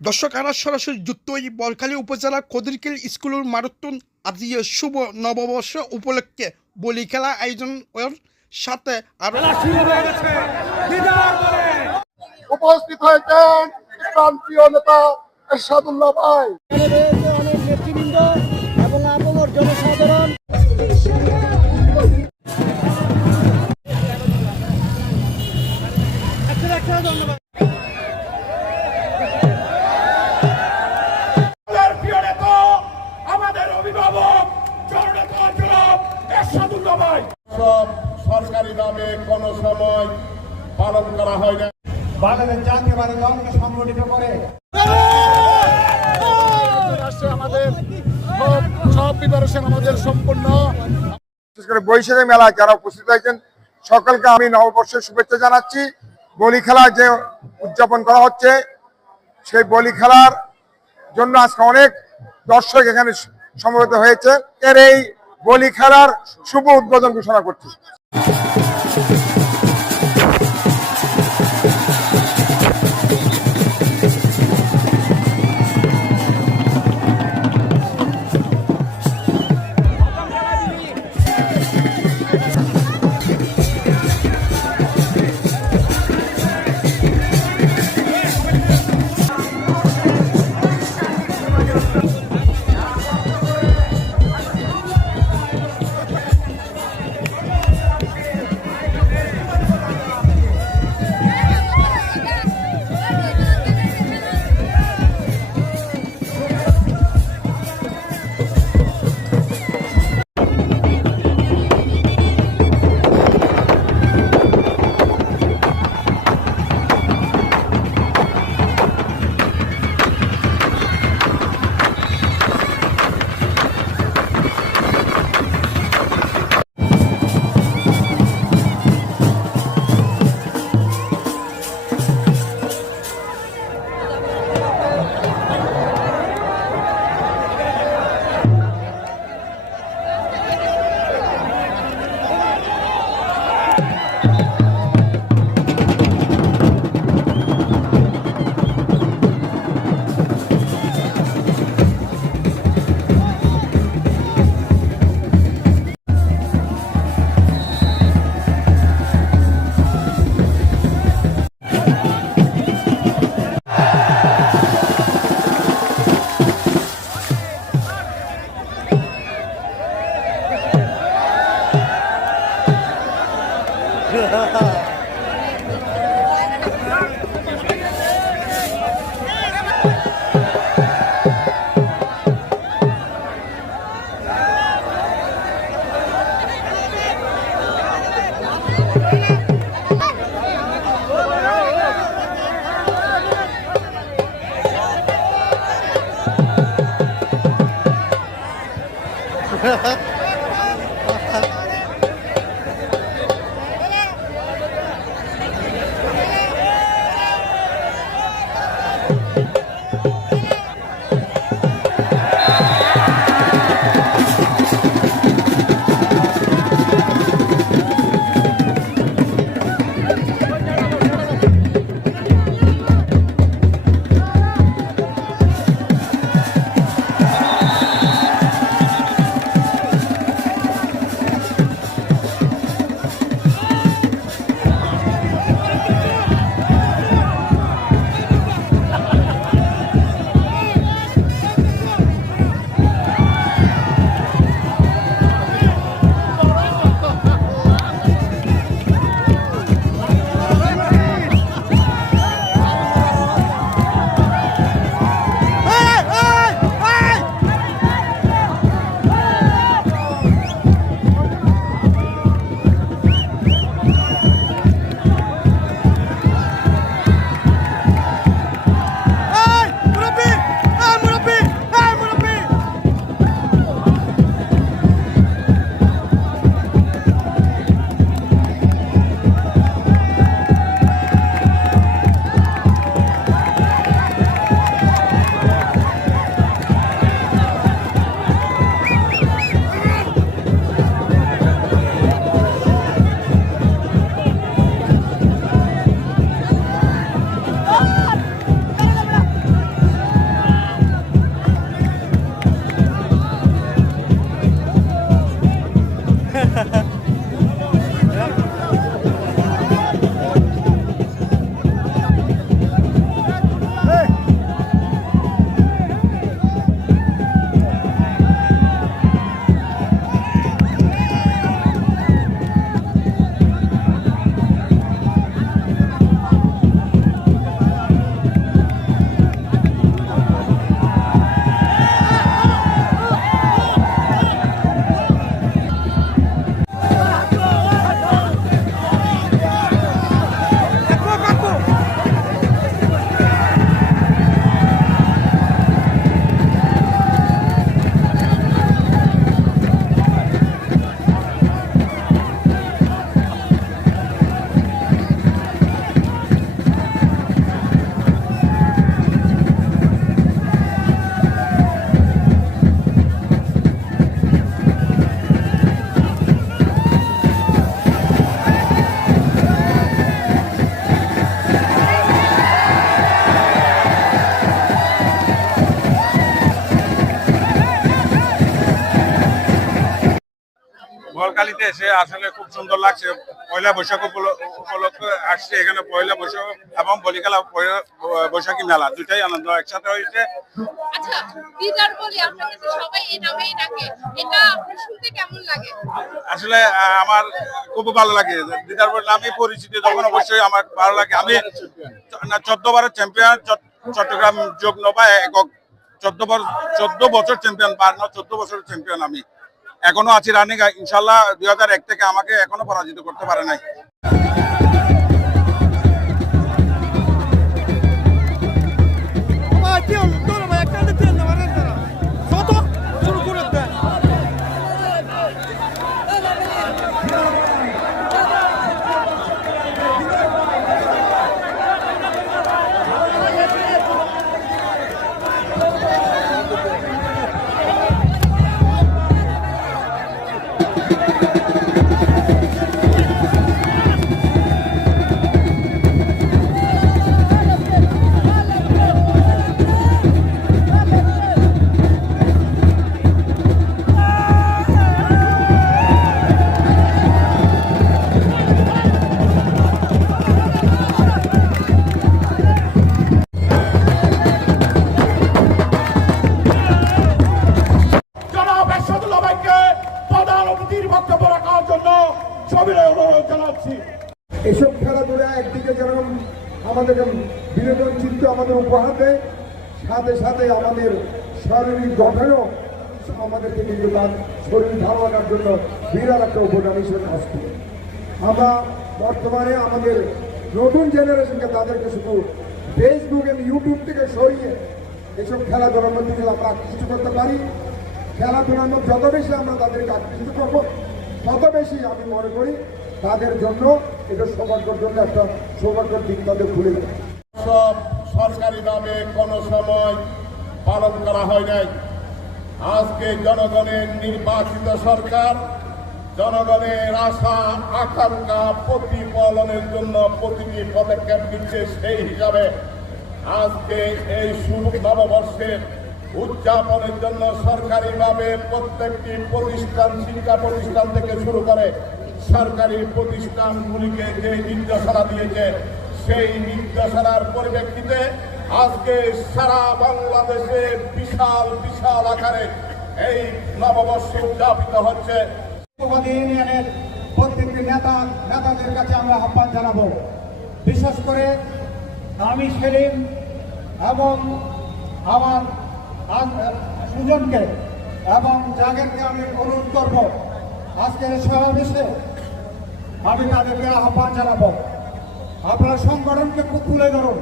দর্শক আরা সরাসরি যুক্ত এই বলখালী উপজেলার কদিরকেল স্কুলের মারাত্মন আজি শুভ নববর্ষ উপলক্ষে বলি খেলা আয়োজনের সাথে আরো উপস্থিত হয়েছেন প্রান্তীয় নেতা এরশাদুল্লাহ ভাই, অনেক নেতৃবৃন্দ এবং আপমর জনসাধারণ। আমাদের অভিভাবক জননেতা জনাব এরশাদুল্লাহ ভাই, সরকারি নামে কোন সময় পালন করা হয় না। বাংলাদেশ জাতীয়বাদী দলকে সংগঠিত করে আমাদের সব প্রিপারেশন আমাদের সম্পূর্ণ। বিশেষ করে বৈশাখী মেলা যারা উপস্থিত হয়েছেন সকলকে আমি নববর্ষের শুভেচ্ছা জানাচ্ছি। বলি খেলা যে উদযাপন করা হচ্ছে সেই বলি খেলার জন্য আজকে অনেক দর্শক এখানে সমবেত হয়েছে। এর এই বলি খেলার শুভ উদ্বোধন ঘোষণা করছি। নোয়াখালীতে এসে আসলে খুব সুন্দর লাগছে। পয়লা বৈশাখ উপলক্ষে আসছে এখানে, পয়লা বৈশাখ এবং বলিখেলা বৈশাখী মেলা দুটাই আনন্দ একসাথে হয়েছে। আচ্ছা, দিদার বলি আপনাকে তো সবাই এই নামেই ডাকে, এটা আপনার শুনতে কেমন লাগে? আসলে আমার খুব ভালো লাগে দিদার বলি নামে পরিচিতি, তখন অবশ্যই আমার ভালো লাগে। আমি 14 বারের চ্যাম্পিয়ন, চট্টগ্রাম যোগ নবা একক 14 বছর চ্যাম্পিয়ন, 14 বছরের চ্যাম্পিয়ন আমি এখনো আছি রানিং। ইনশাল্লাহ 2001 থেকে আমাকে এখনো পরাজিত করতে পারে নাই। জনাব এরশাদুল্লাহ ভাইকে প্রধান অতিথির বক্তব্য রাখার জন্য সবিনয় অনুরোধ জানাচ্ছি। এসব খেলাধুলা একদিকে যেমন আমাদের বিনোদন চিত্র আমাদের উপহার দেয়, সাথে সাথে আমাদের শারীরিক গঠনও আমাদেরকে কিন্তু তার শরীর ভালো রাখার জন্য বিরাট একটা অবদান হিসেবে কাজ করে। আমরা বর্তমানে আমাদের নতুন জেনারেশনকে তাদেরকে শুধু ফেসবুক এবং ইউটিউব থেকে সরিয়ে এসব খেলাধুলার মধ্যে যদি আমরা আকৃষ্ট করতে পারি, খেলাধুলার মধ্যে যত বেশি আমরা তাদেরকে আকৃষ্ট করব, তত বেশি আমি মনে করি তাদের জন্য এটা সৌভাগ্যের জন্য একটা সৌভাগ্যের দিক তাদের খুলে দেবে। সব সরকারিভাবে কোনো সময় পালন করা হয় নাই। আজকে জনগণের নির্বাচিত সরকার জনগণের আশা আকাঙ্ক্ষা প্রতিফলনের জন্য প্রতিটি পদক্ষেপ নিচ্ছে। সেই হিসাবে আজকে এই শুভ নববর্ষের উদযাপনের জন্য সরকারিভাবে প্রত্যেকটি প্রতিষ্ঠান, শিক্ষা প্রতিষ্ঠান থেকে শুরু করে সরকারি প্রতিষ্ঠানগুলিকে যে নির্দেশনা দিয়েছে, সেই নির্দেশনার পরিপ্রেক্ষিতে আজকে সারা বাংলাদেশে বিশাল বিশাল আকারে এই নববর্ষ উদযাপিত হচ্ছে। ইউনিয়নের প্রত্যেকটি নেতাদের কাছে আমরা আহ্বান জানাবো, বিশেষ করে আমি সেলিম এবং আমার সুজনকে এবং জাগেরকে আমি অনুরোধ করব, আজকের সমাবেশে আমি তাদেরকে আহ্বান জানাবো, আপনারা সংগঠনকে তুলে ধরুন।